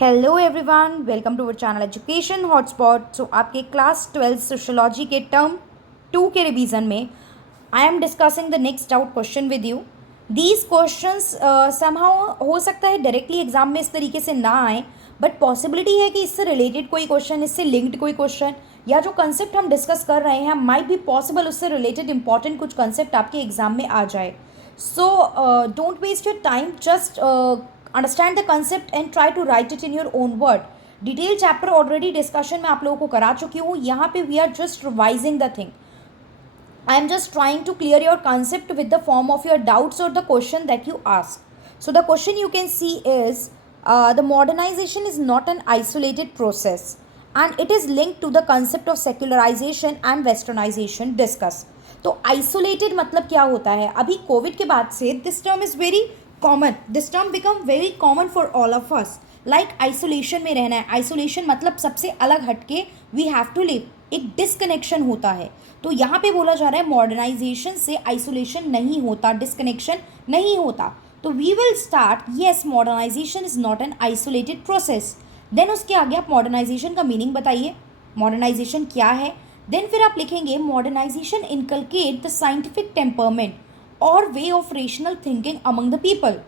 Hello everyone, welcome to our channel education hotspot. So आपके class 12 sociology के term 2 के revision में I am discussing the next doubt question with you. These questions somehow हो सकता है directly exam में इस तरीके से ना आए, बट पॉसिबिलिटी है कि इससे रिलेटेड कोई क्वेश्चन, इससे लिंक्ड कोई क्वेश्चन, या जो कंसेप्ट हम डिस्कस कर रहे हैं माइट बी पॉसिबल उससे रिलेटेड इंपॉर्टेंट कुछ कंसेप्ट आपके एग्जाम में आ जाए। So don't waste your time, just understand the concept and try to write it in your own word. Detail chapter already discussion में आप लोगों को करा चुकी हूँ, यहाँ पे we are just revising the thing. I am just trying to clear your concept with the form of your doubts or the question that you ask. So the question you can see is the modernization is not an isolated process and it is linked to the concept of secularization and westernization discuss. तो isolated मतलब क्या होता है? अभी Covid के बाद से this term is very common. This term become very common for all of us. Like isolation में रहना है. Isolation मतलब सबसे अलग हटके we have to live. एक डिस्कनेक्शन होता है। तो यहाँ पे बोला जा रहा है मॉडर्नाइजेशन से आइसोलेशन नहीं होता, डिस्कनेक्शन नहीं होता। तो we will start, yes modernisation is not an isolated process. Then उसके आगे आप मॉडर्नाइजेशन का मीनिंग बताइए, मॉडर्नाइजेशन क्या है। देन फिर आप लिखेंगे modernisation inculcate the scientific temperament और way of rational thinking among the people.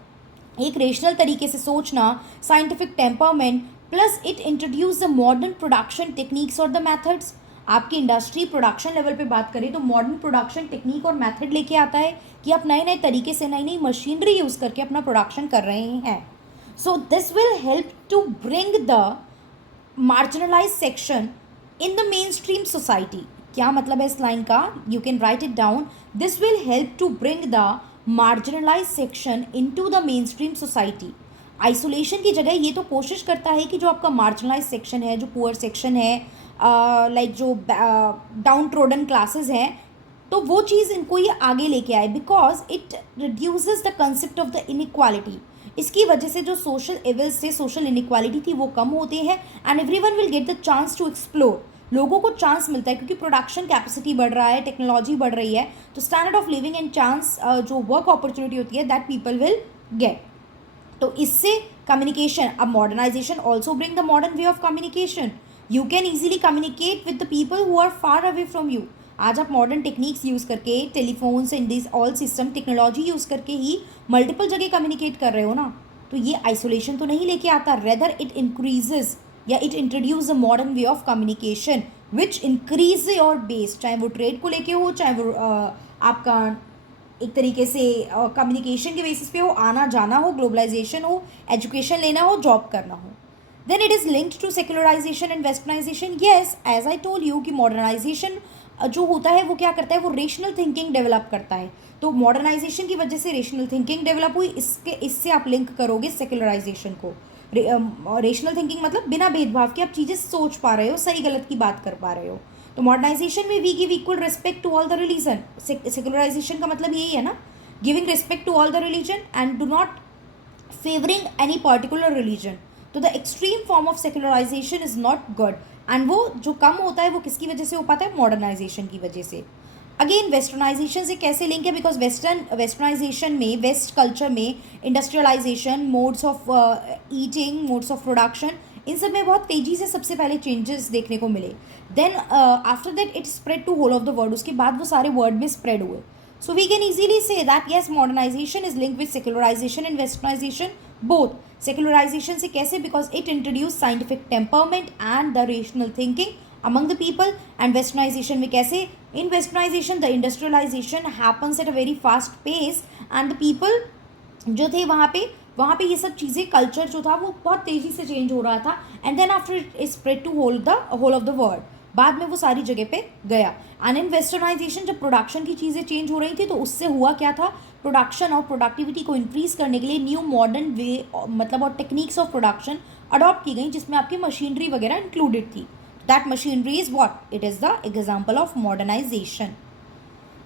एक रेशनल तरीके से सोचना, scientific temperament, plus it introduce the modern production techniques और द मैथड्स। आपकी इंडस्ट्री प्रोडक्शन लेवल पे बात करें तो मॉडर्न प्रोडक्शन टेक्निक और मेथड लेके आता है कि आप नए नए तरीके से नई नई मशीनरी यूज़ करके अपना प्रोडक्शन कर रहे हैं। So this will help to bring the marginalise section in the mainstream society. क्या मतलब है इस लाइन का? You can write it down. This will help to bring the marginalise section in to the mainstream society. Isolation की जगह ये तो कोशिश करता है कि जो आपका मार्जिनलाइज सेक्शन है, जो पुअर सेक्शन है, लाइक जो डाउन ट्रोडन क्लासेस हैं, तो वो चीज़ इनको ये आगे लेके आए, because it reduces the concept of the inequality. इसकी वजह से जो सोशल एविल्स से सोशल इनइक्वालिटी थी वो कम होते हैं and everyone will get the chance to explore. लोगों को चांस मिलता है क्योंकि प्रोडक्शन कैपेसिटी बढ़ रहा है, टेक्नोलॉजी बढ़ रही है, तो standard of living and chance जो वर्क अपॉर्चुनिटी होती है दैट पीपल विल गेट। तो इससे कम्युनिकेशन, अब modernisation also bring the modern way of communication. You can easily communicate with the people who are far away from you. आज आप modern techniques use करके, telephones and this all system technology use करके ही multiple जगह communicate कर रहे हो ना, तो ये आइसोलेशन तो नहीं लेके आता, रेदर इट इंक्रीजेज या it introduce a modern way of communication which increase your base. चाहे वो ट्रेड को लेके हो, चाहे वो आपका एक तरीके से कम्युनिकेशन के बेसिस पे हो, आना जाना हो, ग्लोबलाइजेशन हो, एजुकेशन लेना हो, जॉब करना हो। Then it is linked to secularisation and westernisation. Yes, as I told you कि मॉडर्नाइजेशन जो होता है वो क्या करता है, वो रेशनल थिंकिंग डेवलप करता है। तो मॉडर्नाइजेशन की वजह से रेशनल थिंकिंग डेवलप हुई, इससे आप लिंक करोगे सेक्युलराइजेशन को। रेशनल थिंकिंग मतलब बिना भेदभाव के आप चीज़ें सोच पा रहे हो, सही गलत की बात कर पा रहे हो। तो मॉडर्नाइजेशन में we give equal respect to all the religion. Secularisation का मतलब यही है ना, giving respect to all the religion and do not favouring any particular religion. तो the extreme form of secularisation is not good, and वो जो कम होता है वो किसकी वजह से हो पाता है? मॉडर्नाइजेशन की वजह से। अगेन वेस्टर्नाइजेशन से कैसे लिंक है? बिकॉज वेस्टर्नाइजेशन में, वेस्ट कल्चर में industrialisation, modes of eating, modes of production, इन सब में बहुत तेज़ी से सबसे पहले चेंजेस देखने को मिले। Then after that it spread to whole of the world. उसके बाद वो सारे वर्ल्ड में स्प्रेड हुए। So we can easily say that yes modernisation is link with secularisation and westernisation both. Secularisation से कैसे? Because it introduce scientific temperament and the rational thinking among the people। and westernization में कैसे? in westernization the industrialization happens at a very fast pace and the people जो थे वहाँ पे ये सब चीज़ें, कल्चर जो था वो बहुत तेज़ी से चेंज हो रहा था and then after it spread to whole of the world. बाद में वो सारी जगह पे गया। एंड इन वेस्टर्नाइजेशन जब प्रोडक्शन की चीज़ें चेंज हो रही थी तो उससे हुआ क्या था, प्रोडक्शन और प्रोडक्टिविटी को इंक्रीज़ करने के लिए न्यू मॉडर्न वे मतलब और टेक्निक्स ऑफ प्रोडक्शन अडॉप्ट की गई, जिसमें आपकी मशीनरी वगैरह इंक्लूडेड थी। That machinery is what? It is the example of modernisation.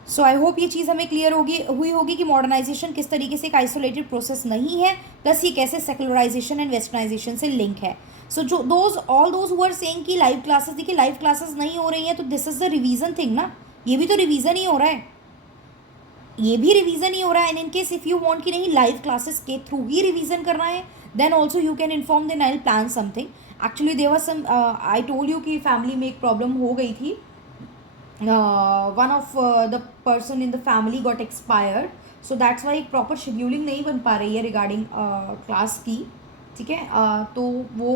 So I hope ये चीज़ हमें क्लियर हुई होगी कि मॉडर्नाइजेशन किस तरीके से एक आइसोलेटेड प्रोसेस नहीं है, प्लस ये कैसे सेक्युलराइजेशन एंड वेस्टर्नाइजेशन से लिंक है। सो जो all those who are saying कि लाइव क्लासेस, देखिए लाइव क्लासेस नहीं हो रही हैं तो this is the revision thing ना, ये भी तो रिवीजन ही हो रहा है, ये भी रिवीजन ही हो रहा है। And in case if you want कि नहीं लाइव क्लासेस के थ्रू ही रिवीजन करना है, then also you can inform, then I'll plan something. Actually there was some I told you कि family में एक problem हो गई थी. One of the person in the family got expired, so that's why एक proper scheduling नहीं बन पा रही है regarding class की. ठीक है, तो वो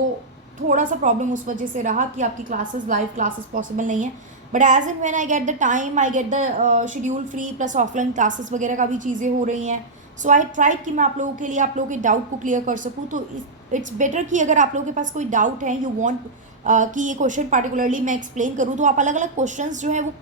थोड़ा सा प्रॉब्लम उस वजह से रहा कि आपकी क्लासेस लाइव क्लासेस पॉसिबल नहीं है. But as and when I get the time, I get the schedule free, plus offline classes वगैरह का भी चीज़ें हो रही हैं. सो आई ट्राइड कि मैं आप लोगों के लिए आप लोगों के डाउट को क्लियर कर सकूँ. तो इट्स बेटर कि अगर आप लोगों के पास कोई डाउट है, यू वांट कि ये क्वेश्चन पार्टिकुलरली मैं एक्सप्लेन करूँ, तो आप अलग अलग क्वेश्चंस जो हैं वो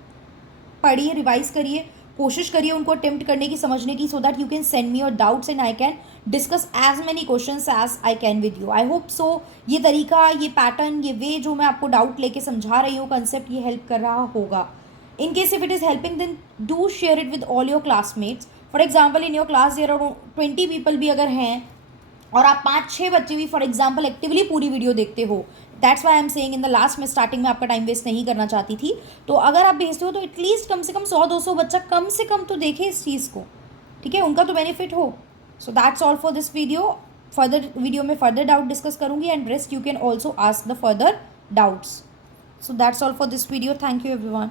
पढ़िए, रिवाइज करिए, कोशिश करिए उनको अटेम्प्ट करने की, समझने की, so that you can send me your doubts and I can discuss as many questions as I can with you. I hope so ये तरीका, ये पैटर्न, ये वे जो मैं आपको डाउट लेके समझा रही हूँ, कंसेप्ट, ये हेल्प कर रहा होगा. In case if it is helping then do share it with all your classmates. For example in your class there are 20 people भी अगर हैं और आप 5-6 बच्चे भी फॉर एग्जाम्पल एक्टिवली पूरी वीडियो देखते हो, that's why I am saying in the last में स्टार्टिंग में आपका टाइम वेस्ट नहीं करना चाहती थी. तो अगर आप भेजते हो तो एटलीस्ट कम से कम 100-200 बच्चा कम से कम तो देखे इस चीज़ को. ठीक है, उनका तो बेनिफिट हो. So that's all for this video. Further video में फर्दर डाउट डिस्कस करूँगी and rest you can also ask the further doubts. So that's all for this video. Thank you everyone.